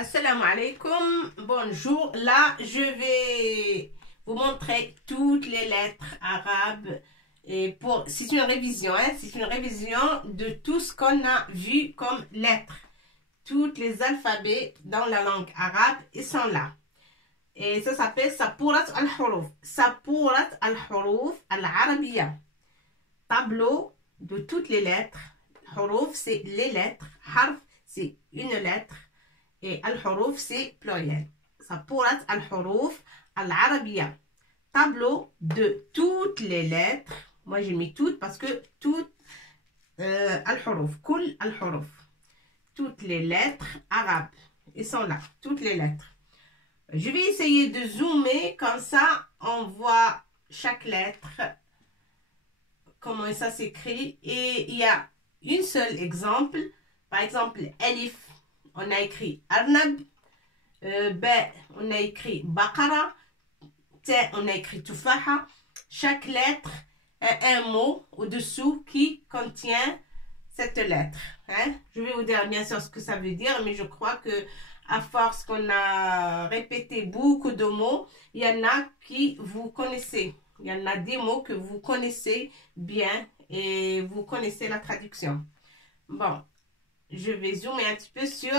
Assalamu alaikum, bonjour. Là, je vais vous montrer toutes les lettres arabes. Et c'est une révision, c'est une révision de tout ce qu'on a vu comme lettres. Tous les alphabets dans la langue arabe, ils sont là. Et ça s'appelle Sapourat al-Huruf. Sapourat al-Huruf al-Arabiya. Tableau de toutes les lettres. Huruf, c'est les lettres. Harf, c'est une lettre. Et al-Huruf, c'est pluriel. Sapourat al-Huruf al-Arabiya. Tableau de toutes les lettres. Moi, j'ai mis toutes parce que toutes al-Huruf. Kul al-Huruf. Toutes les lettres arabes. Ils sont là. Toutes les lettres. Je vais essayer de zoomer. Comme ça, on voit chaque lettre. Comment ça s'écrit. Et il y a un seul exemple. Par exemple, Alif. On a écrit Arnab. B, on a écrit Baqara. T, on a écrit Tufaha. Chaque lettre a un mot au-dessous qui contient cette lettre. Je vais vous dire bien sûr ce que ça veut dire, mais je crois que à force qu'on a répété beaucoup de mots, il y en a qui vous connaissez. Il y en a des mots que vous connaissez bien et vous connaissez la traduction. Bon, je vais zoomer un petit peu sur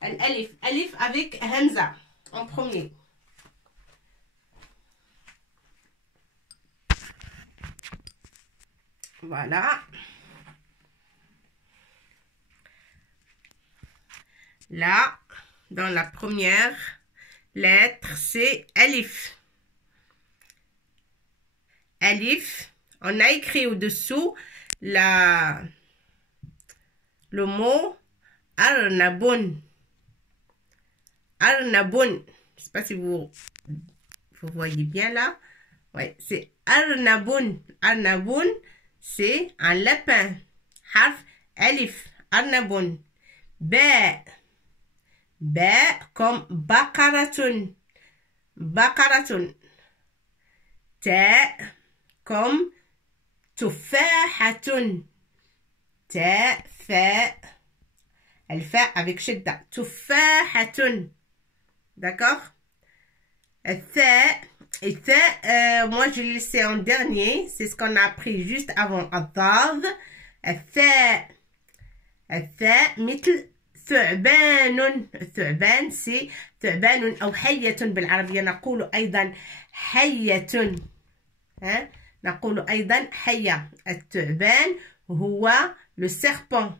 Alif. Alif avec Hamza en premier. Voilà. Là, dans la première lettre, c'est Alif. Alif, on a écrit au-dessous le mot Arnabun. Arnabun. Je ne sais pas si vous voyez bien là. Oui, c'est Arnabun. Arnabun, c'est un lapin. Harf Alif. Arnabun. Ba. Ba comme Baqaratun. Baqaratun. Ta comme Tufahatun. Ta, fa. Elle fait avec shidda. Tufahatun. D'accord? Et ça, moi je l'ai laissé en dernier. C'est ce qu'on a appris juste avant. Adad. مثل ثعبان. ثعبان سي ثعبان أو حية بالعربية. نقول أيضا حية. نقول أيضا حية. الثعبان هو le serpent.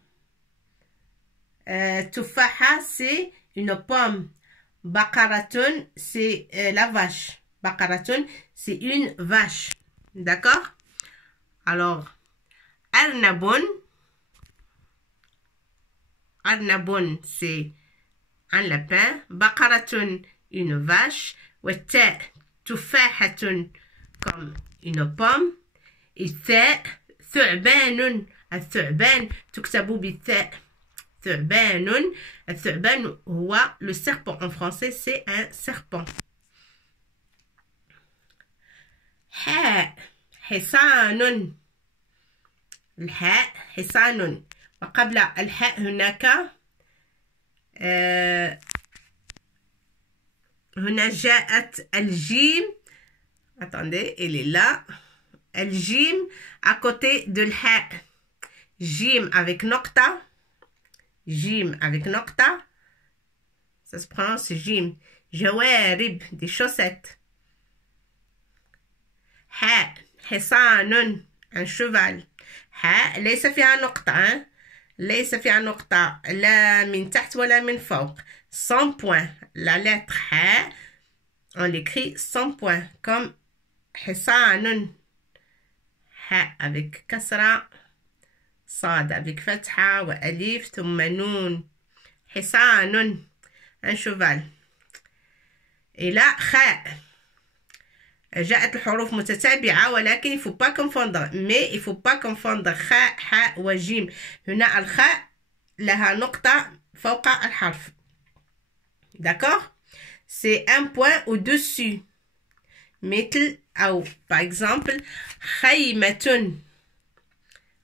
Tufaha, c'est une pomme. Baqaratun, c'est la vache. Baqaratun, c'est une vache. D'accord? Alors, Arnabun. Arnabun, c'est un lapin. Baqaratun, une vache. Wata, tufahatun, comme une pomme. Et thu'banun. الثعبان تكتب بالثاء. ثعبان. الثعبان هو le serpent. En français, c'est un serpent. حاء حصان. الحاء حصان. وقبل الحاء هناك هنا جاءت الجيم. Attendez, elle est là. الجيم à côté de l'ha. Jim avec nocta. Jim avec nocta. Ça se prononce Jim. Jawarib, des chaussettes. Ha, hisanun, un cheval. Ha, ليس فيها نقطة. ليس فيها نقطة لا من تحت ولا من فوق. Sans point. La lettre ha, on l'écrit sans point. Comme hisanun. Ha avec kasra. صاد avec فتحة وأليف ثم نون. حصان un cheval. Et là خاء. جاءت الحروف متتابعة ولكن il faut pas confondre. Mais il faut pas confondre خاء حاء وجيم. هنا الخاء لها نقطة فوق الحرف. D'accord? C'est un point au-dessus. مثل أو par exemple خيمة.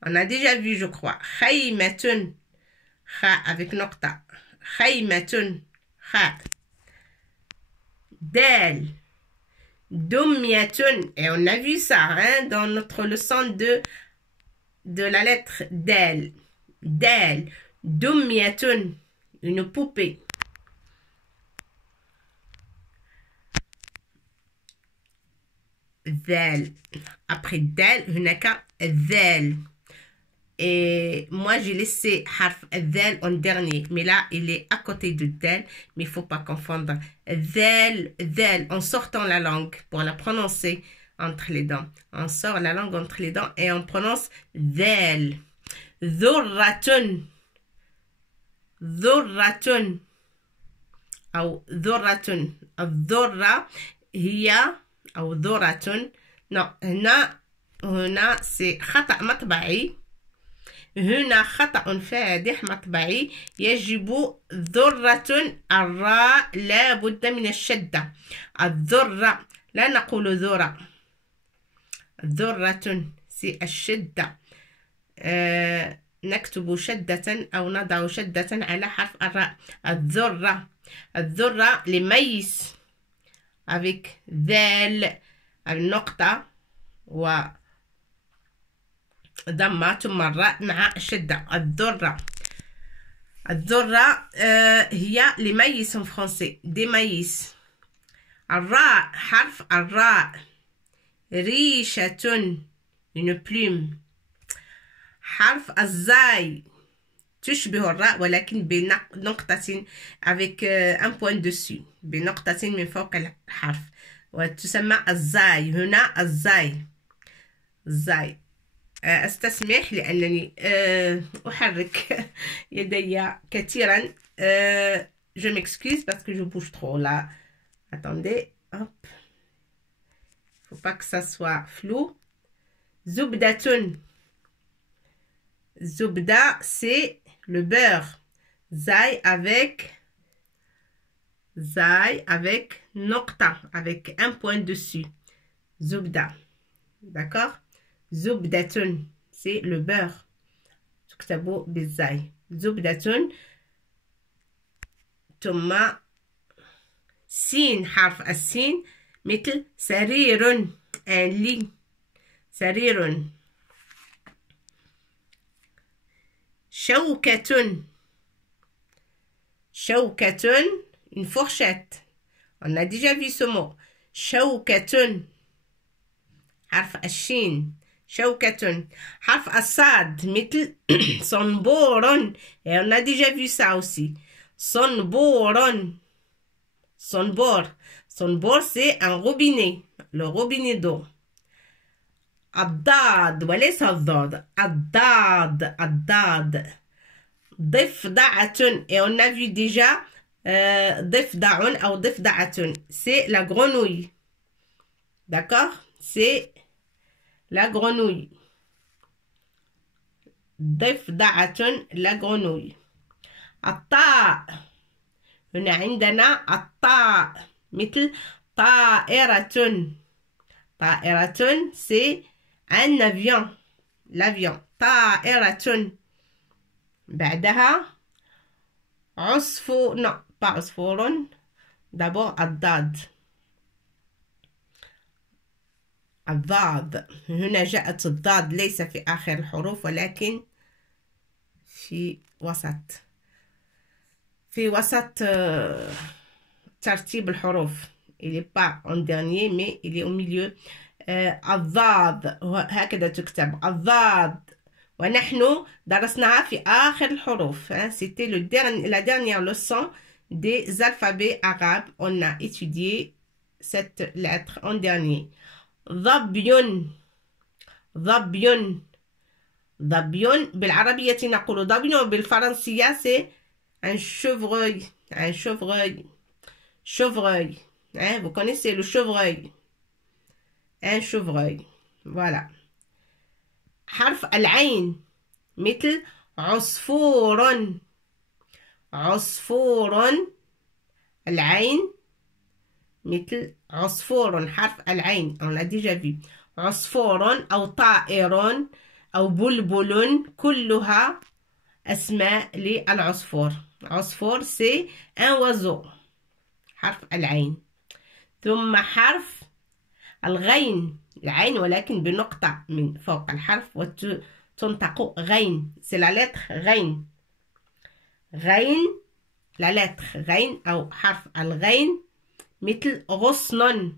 On a déjà vu, je crois. Khaymatun. Kha avec nokta. Khaymatun. خاء. دال. دمية. Et on a vu ça hein, dans notre leçon de la lettre dal. Dal. دمية. Une poupée. ذال. Après dal, هناك ذال. Et moi, j'ai laissé harf ذال en dernier. Mais là, il est à côté de dal. Mais il ne faut pas confondre. ذال, ذال, en sortant la langue pour la prononcer entre les dents. On sort la langue entre les dents et on prononce ذال. ذرة. ذرة. أو ذرة. الذرة هي أو ذرة. non هنا c'est خطأ مطبعي. هنا خطأ فادح مطبعي. يجب ذرة. الراء لا بد من الشدة. الذرة لا نقول ذرة. ذرة c'est الشدة. نكتب شدة أو نضع شدة على حرف الراء. الذرة. الذرة لميس avec ذال النقطة و ضمة ثم الراء مع الشدة. الذرة. الذرة هي les maïs en français. des maïs. الراء. حرف الراء. ريشة. une plume. حرف الزاي تشبه الراء ولكن بنقطة avec un point dessus. بنقطة من فوق الحرف وتسمى الزاي. هنا الزاي. الزاي. أستسمح لأنني أحرك يدي كثيرا. Je m'excuse parce que je bouge trop là. Attendez. Hop. Faut pas que ça soit flou. زبدة. زبدة c'est le beurre. Zai avec nokta, avec un point dessus. Zubda. D'accord? Zubdatun, c'est le beurre. تكتبوا بالزاي. زبدة. ثم سين. حرف السين مثل سرير. un lit. سرير. شوكة. شوكة. une fourchette. On a déjà vu ce mot. شوكة. حرف الشين. شوكة. حرف الصاد مثل صنبور. Et on a déjà vu ça aussi. صنبور. صنبور. صنبور c'est un robinet. Le robinet d'eau. الضاد وليس الضاد. الضاد. الضاد. ضفدعة. Et on a vu déjà ضفدع أو ضفدعة. C'est la grenouille. D'accord? C'est la grenouille. ضفدعة la grenouille. الطاء. هنا عندنا الطاء مثل طائرة. طائرة c'est un avion. L'avion. طائرة. بعدها عصفور. non pas عصفور. d'abord الضاد. الضاد. هنا جاءت الضاد ليس في آخر الحروف ولكن في وسط. في وسط ترتيب الحروف. il n'est pas en dernier mais il est au milieu. الضاد هكذا تكتب. الضاد. ونحن درسناها في آخر الحروف. C'était la dernière leçon des alphabets arabes. On a étudié cette lettre en dernier. ظبي. ظبي. ظبي بالعربية نقول ظبي وبالفرنسية c'est un chevreuil. Un chevreuil. Chevreuil. Vous connaissez le chevreuil. Un chevreuil. Voilà. حرف العين مثل عصفور. عصفور. العين مثل عصفور. حرف العين on l'a déjà vu. عصفور أو طائر أو بلبل كلها أسماء للعصفور. عصفور c'est un oiseau. حرف العين. ثم حرف الغين، العين ولكن بنقطة من فوق الحرف وتنطق غين. c'est la lettre غين. غين، la lettre غين أو حرف الغين مثل غصن.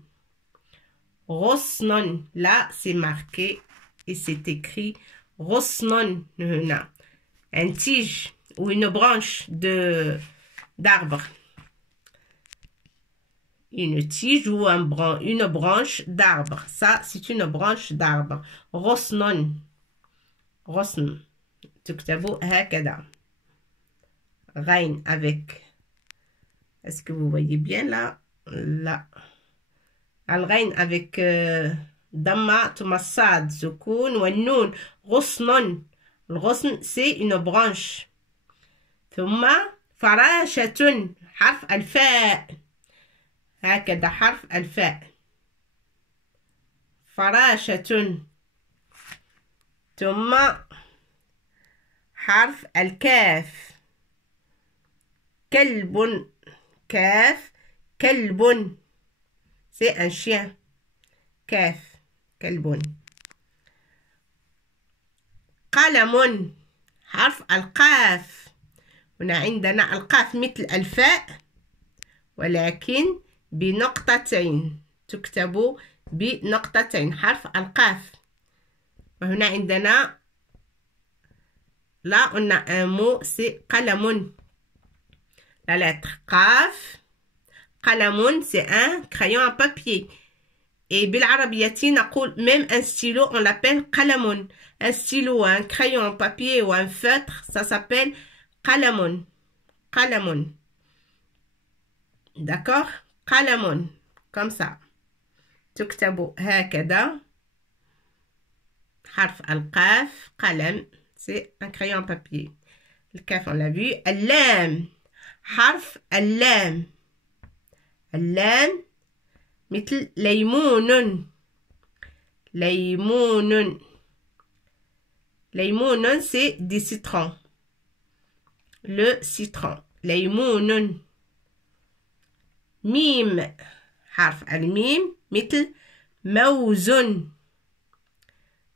غصن، là c'est marqué et c'est écrit غصن هنا. Un tige ou une branche d'arbre. Une tige ou une branche d'arbre. Ça, c'est une branche d'arbre. غصن. غصن. تكتبوا هكذا. غين avec. Est-ce que vous voyez bien là? Là. الغين avec ضمة تمصاد سكون والنون. غصن. الغصن c'est une branche. ثم فراشة حرف الفاء. هكذا حرف الفاء. فراشة. ثم حرف الكاف. كلب. كاف. كلب. c'est un chien. كاف. كلب. قلم حرف القاف. هنا عندنا القاف مثل الفاء ولكن بنقطتين. تكتب بنقطتين حرف القاف. وهنا عندنا là on a un mot, c'est قلم. La lettre قاف. قلم c'est un crayon à papier. Et بالعربية نقول même un stylo on l'appelle قلم. Un stylo, un crayon, un papier ou un feutre, ça s'appelle قلم. قلم. D'accord? قلم. Comme ça. تكتب هكذا. حرف القاف. قلم. C'est un crayon en papier. Le kaf, on l'a vu. اللام. حرف اللام. اللام مثل ليمون. ليمون. ليمون c'est des citrons. Le citron. ليمون. ميم. حرف الميم مثل موز.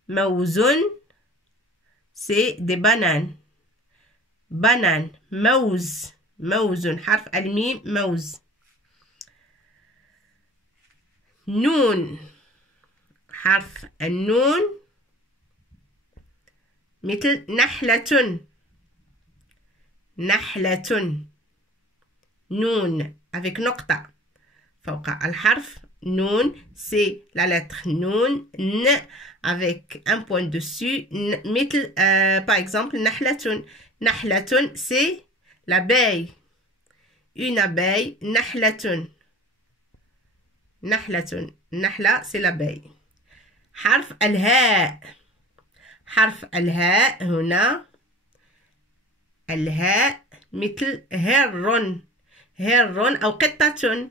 موز c'est des bananes. banane. موز. موز حرف الميم موز. نون. حرف النون مثل نحلة. نحلة. نون avec نقطة فوق الحرف. نون c'est la lettre نون. N avec un point dessus. مثل par exemple نحلة. نحلة c'est l'abeille. Une abeille. نحلة. نحلة. نحلة c'est l'abeille. حرف الهاء. حرف الهاء هنا. الهاء مثل هر. هر أو قطة.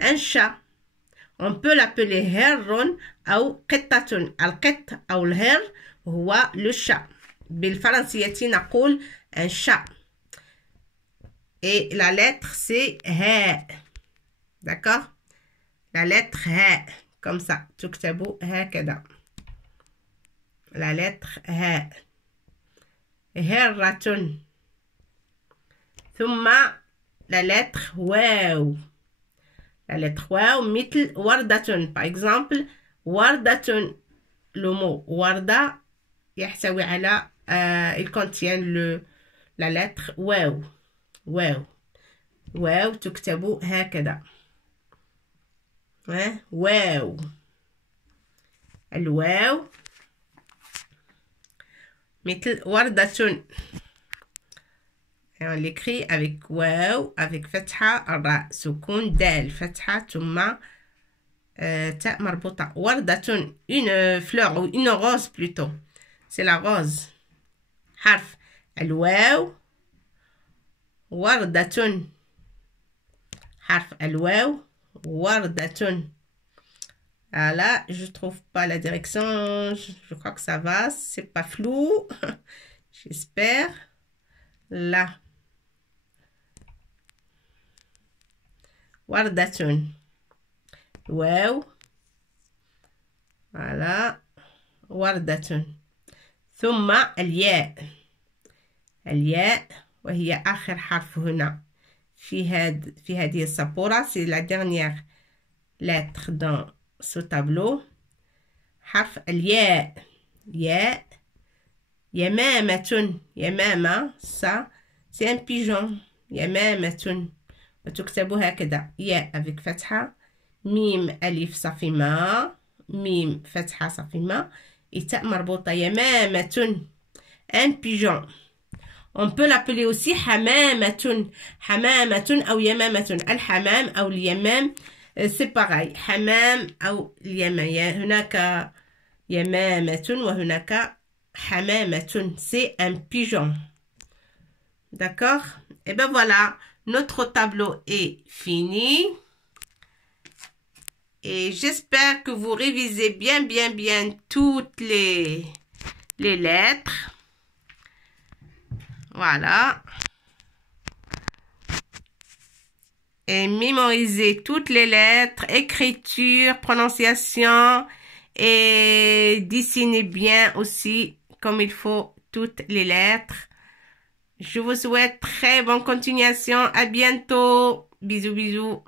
un chat. On peut l'appeler هر أو قطة. القط أو الهر هو le chat. بالفرنسية نقول un chat. Et la lettre c'est هاء. D'accord? La lettre هاء. Comme ça. تكتبوا هكذا. La lettre هاء. هرة. ثم la lettre واو. La lettre واو مثل وردة. Par exemple وردة. Le mot وردة يحتوي على il contient la lettre واو. واو. واو تكتبوا هكذا. واو. الواو مثل وردة. Et on l'écrit avec واو avec فتحة الراء سكون دال فتحة ثم تاء مربوطة. وردة une fleur ou une rose plutôt. C'est la rose. حرف الواو. وردة. حرف الواو. وردة. Là, je trouve pas la direction. Je crois que ça va. C'est pas flou. J'espère. Là. وردة. واو. voilà. وردة. ثم الياء. الياء وهي آخر حرف هنا في هذه السبورة. c'est la dernière lettre dans ce tableau. حرف الياء. ياء. يمامة. يمامة ça c'est un pigeon. يمامة وتكتب هكذا ياء avec فتحة، ميم ألف صافي ما، ميم فتحة صافي ما، تاء مربوطة. يمامة un pigeon. On peut l'appeler aussi حمامة. حمامة أو يمامة. الحمام أو اليمام c'est pareil. حمام أو اليمام. هناك يمامة وهناك حمامة. C'est un pigeon. D'accord? Et ben voilà, notre tableau est fini. Et j'espère que vous révisez bien toutes les lettres. Voilà. Et mémorisez toutes les lettres, écriture, prononciation. Et dessinez bien aussi comme il faut toutes les lettres. Je vous souhaite très bonne continuation. À bientôt. Bisous.